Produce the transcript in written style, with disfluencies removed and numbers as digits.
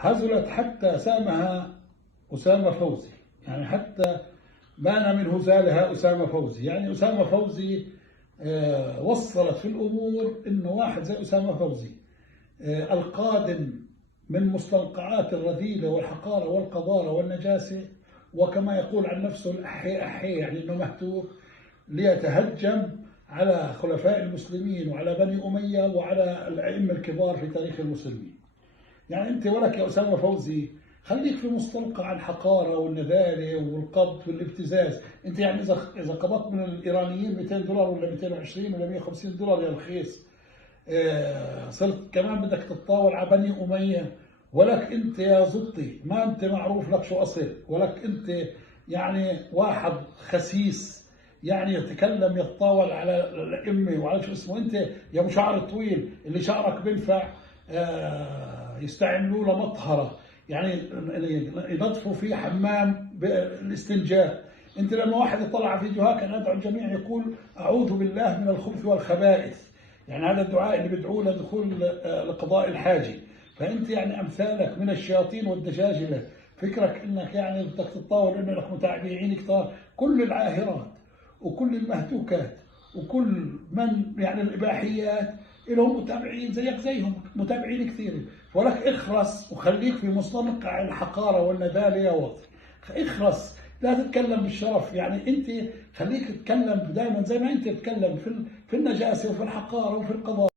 هزلت حتى سامها أسامة فوزي، يعني حتى بان من هزالها أسامة فوزي. يعني أسامة فوزي وصلت في الأمور إنه واحد زي أسامة فوزي القادم من مستنقعات الرذيلة والحقارة والقذارة والنجاسة، وكما يقول عن نفسه الأحي أحي، يعني إنه مهتوك ليتهجم على خلفاء المسلمين وعلى بني أمية وعلى الأئمة الكبار في تاريخ المسلمين. يعني أنت ولك يا أسامة فوزي خليك في مستنقع الحقارة والنذالة والقبض والابتزاز. أنت يعني إذا قبضت من الإيرانيين 200 دولار ولا 220 ولا 150 دولار يا رخيص، صرت كمان بدك تتطاول على بني أمية، ولك أنت يا زبطي ما أنت معروف لك شو أصل، ولك أنت يعني واحد خسيس، يعني يتكلم يتطاول على الأئمة وعلى شو اسمه. أنت يا أبو شعر طويل اللي شعرك بينفع يستعملوا له مطهرة، يعني ينظفوا فيه حمام بالاستنجاء. انت لما واحد يطلع على فيديوهات كان يدعو الجميع يقول اعوذ بالله من الخبث والخبائث، يعني هذا الدعاء اللي بدعوه لدخول لقضاء الحاجه. فانت يعني امثالك من الشياطين والدجاجله، فكرك انك يعني بدك تتطاول انه لك متابعين كثار. كل العاهرات وكل المهتوكات وكل من يعني الاباحيات لهم متابعين زيك زيهم، متابعين كثير. ولك اخرس وخليك في مستنقع الحقاره والنذاله يا وطي، اخرس، لا تتكلم بالشرف. يعني انت خليك تتكلم دائما زي ما انت تتكلم في النجاسه وفي الحقاره وفي القضاء.